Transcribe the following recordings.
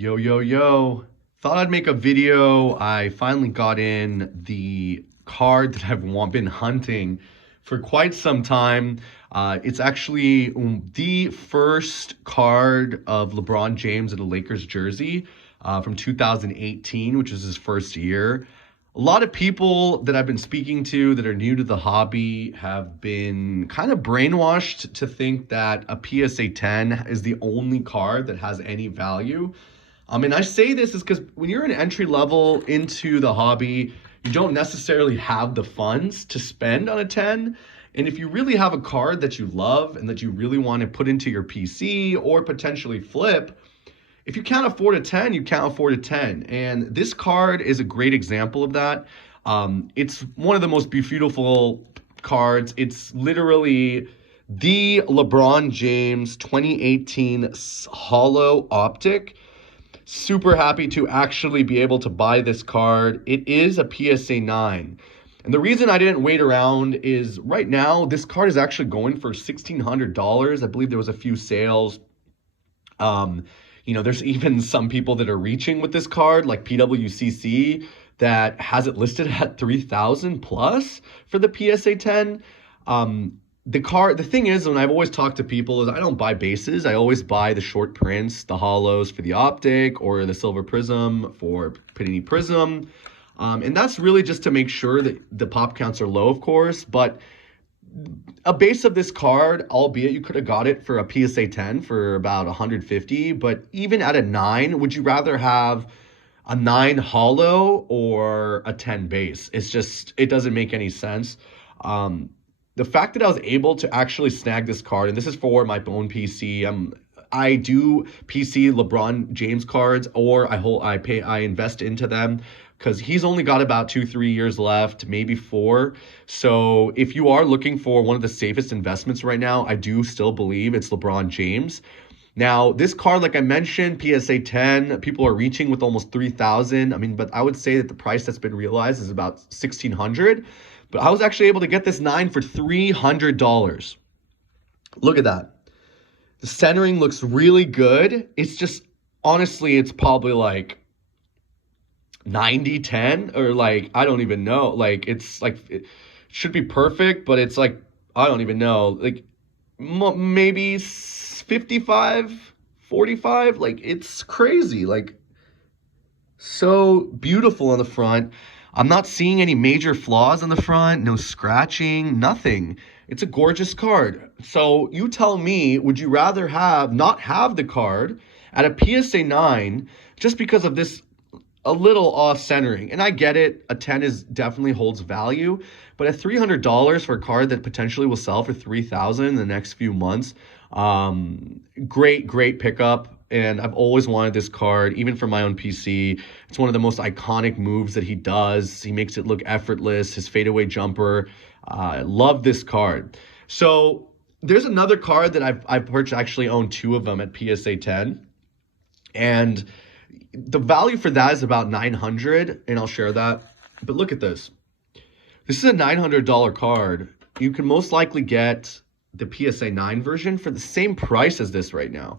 Yo, yo, yo. Thought I'd make a video. I finally got in the card that I've been hunting for quite some time. It's actually the first card of LeBron James in a Lakers jersey from 2018, which is his first year. A lot of people that I've been speaking to that are new to the hobby have been kind of brainwashed to think that a PSA 10 is the only card that has any value. And I say this is because when you're an entry level into the hobby, you don't necessarily have the funds to spend on a 10. And if you really have a card that you love and that you really want to put into your PC or potentially flip, if you can't afford a 10, you can't afford a 10. And this card is a great example of that. It's one of the most beautiful cards. It's literally the LeBron James 2018 Holo Optic. Super happy to actually be able to buy this card. It is a PSA 9. And the reason I didn't wait around is right now, this card is actually going for $1,600. I believe there was a few sales. There's even some people that are reaching with this card, like PWCC, that has it listed at 3,000 plus for the PSA 10. The thing is, when I've always talked to people, is I don't buy bases. I always buy the short prints, the holos for the optic, or the silver prism for Panini Prism. And that's really just to make sure that the pop counts are low, of course. But a base of this card, albeit you could have got it for a PSA 10 for about 150, but even at a 9, would you rather have a 9 holo or a 10 base? It doesn't make any sense. The fact that I was able to actually snag this card, and this is for my own PC. I do PC LeBron James cards, or I invest into them because he's only got about 2-3 years left, maybe 4. So if you are looking for one of the safest investments right now, I do still believe it's LeBron James. Now, this card, like I mentioned, PSA 10, people are reaching with almost 3,000. But I would say that the price that's been realized is about 1,600. But I was actually able to get this 9 for $300. Look at that. The centering looks really good. It's just, honestly, it's probably like 90-10 or like, I don't even know. Like, it's like, it should be perfect, but it's like, I don't even know. Like, maybe 55-45. Like, it's crazy. Like, so beautiful on the front. I'm not seeing any major flaws on the front, no scratching, nothing. It's a gorgeous card. So you tell me, would you rather not have the card at a PSA 9 just because of this a little off centering? And I get it, a 10 definitely holds value, but at $300 for a card that potentially will sell for $3,000 in the next few months, great pickup. And I've always wanted this card, even for my own PC. It's one of the most iconic moves that he does. He makes it look effortless. His fadeaway jumper. I love this card. So there's another card that I've purchased. Actually own 2 of them at PSA 10. And the value for that is about $900. And I'll share that. But look at this. This is a $900 card. You can most likely get the PSA 9 version for the same price as this right now,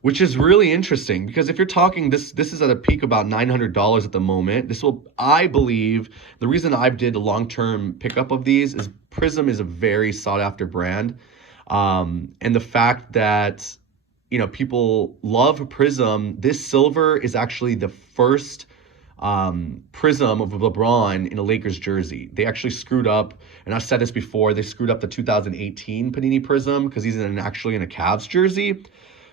which is really interesting because if you're talking, this is at a peak about $900 at the moment. This will, I believe, the reason I did a long-term pickup of these is Prism is a very sought-after brand. And the fact that, people love Prism, this silver is actually the first Prism of LeBron in a Lakers jersey. They actually screwed up, and I've said this before, they screwed up the 2018 Panini Prism because he's actually in a Cavs jersey.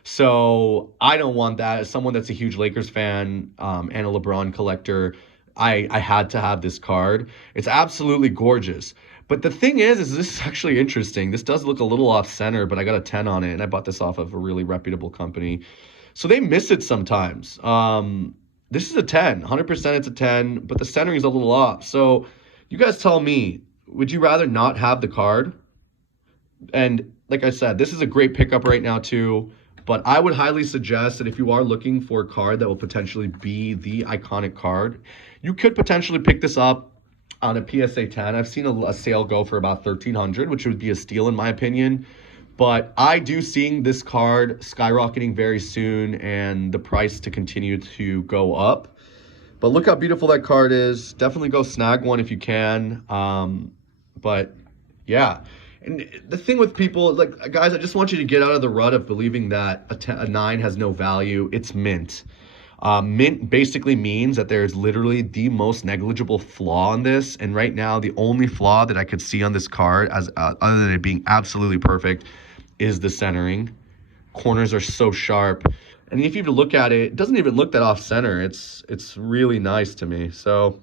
So I don't want that. As someone that's a huge Lakers fan and a LeBron collector, I had to have this card. It's absolutely gorgeous. But the thing is this is actually interesting. This does look a little off center, but I got a 10 on it, and I bought this off of a really reputable company. So they miss it sometimes. This is a 10. 100% it's a 10, but the centering is a little off. So you guys tell me, would you rather not have the card? And like I said, this is a great pickup right now too. But I would highly suggest that if you are looking for a card that will potentially be the iconic card, you could potentially pick this up on a PSA 10. I've seen a sale go for about $1,300, which would be a steal in my opinion. But I do seeing this card skyrocketing very soon and the price to continue to go up. But look how beautiful that card is. Definitely go snag one if you can. But yeah. And the thing with people, like, guys, I just want you to get out of the rut of believing that a 9 has no value. It's mint. Mint basically means that there's literally the most negligible flaw in this. And right now, the only flaw that I could see on this card, as other than it being absolutely perfect, is the centering. Corners are so sharp. And if you look at it, it doesn't even look that off center. It's really nice to me. So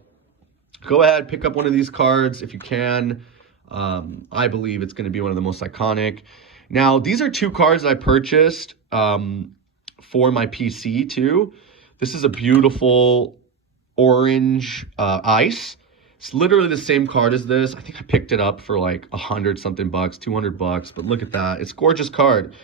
go ahead, pick up one of these cards if you can. I believe it's going to be one of the most iconic. Now, these are 2 cards that I purchased for my PC too. This is a beautiful orange ice. It's literally the same card as this. I think I picked it up for like 100 something bucks, 200 bucks, but look at that. It's a gorgeous card.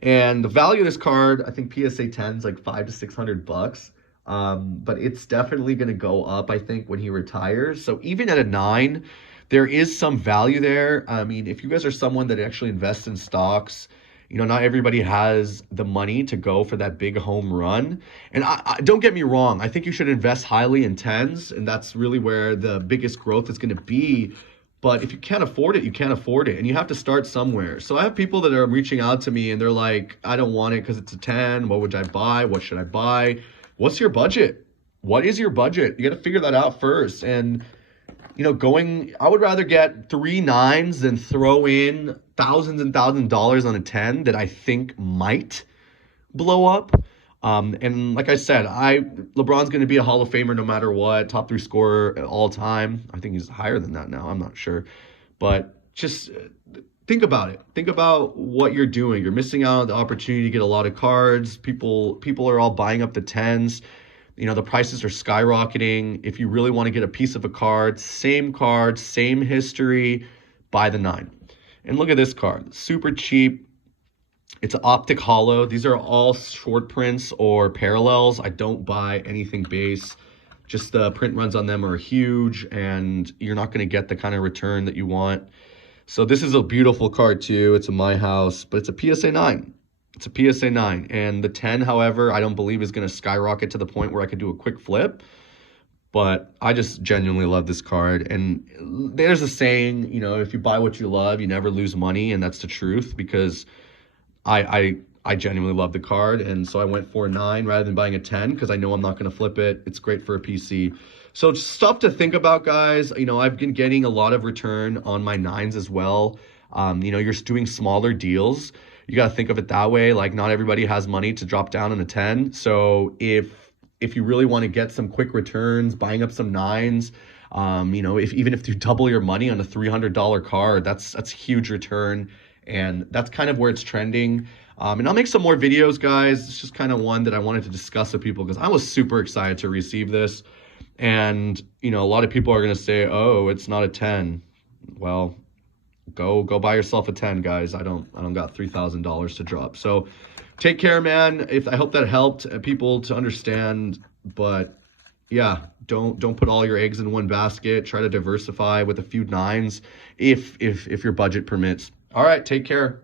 And the value of this card, I think PSA 10 is like 500 to 600 bucks. But it's definitely going to go up, I think, when he retires. So even at a 9, there is some value there. I mean, if you guys are someone that actually invests in stocks, you know, not everybody has the money to go for that big home run. And I don't get me wrong, I think you should invest highly in 10s, and that's really where the biggest growth is going to be. But if you can't afford it, you can't afford it, and you have to start somewhere. So I have people that are reaching out to me, and they're like, I don't want it because it's a 10. What would I buy? What should I buy? What's your budget? What is your budget? You got to figure that out first. And you know, I would rather get 3 9s than throw in thousands and thousands of dollars on a 10 that I think might blow up. And like I said, LeBron's going to be a Hall of Famer no matter what, top 3 scorer all time. I think he's higher than that now. I'm not sure. But just think about it. Think about what you're doing. You're missing out on the opportunity to get a lot of cards. People are all buying up the 10s. You know, the prices are skyrocketing. If you really want to get a piece of a card, same history, buy the 9. And look at this card, super cheap. It's an optic holo. These are all short prints or parallels. I don't buy anything base. Just the print runs on them are huge, and you're not going to get the kind of return that you want. So this is a beautiful card too. It's a My House, but it's a PSA 9. It's a PSA 9. And the 10, however, I don't believe is going to skyrocket to the point where I could do a quick flip. But I just genuinely love this card. And there's a saying, you know, if you buy what you love, you never lose money. And that's the truth, because I genuinely love the card. And so I went for a 9 rather than buying a 10 because I know I'm not going to flip it. It's great for a PC. So stuff to think about, guys. You know, I've been getting a lot of return on my 9s as well. You know, you're doing smaller deals. You got to think of it that way. Like, not everybody has money to drop down on a 10. So if you really want to get some quick returns, buying up some 9s, you know, even if you double your money on a $300 card, that's a huge return. And that's kind of where it's trending. And I'll make some more videos, guys. It's just kind of one that I wanted to discuss with people because I was super excited to receive this. And, you know, a lot of people are going to say, oh, it's not a 10. Well, go buy yourself a 10, guys. I don't got $3,000 to drop. So take care, man. I hope that helped people to understand. But yeah, don't put all your eggs in one basket. Try to diversify with a few 9s if your budget permits. All right, take care.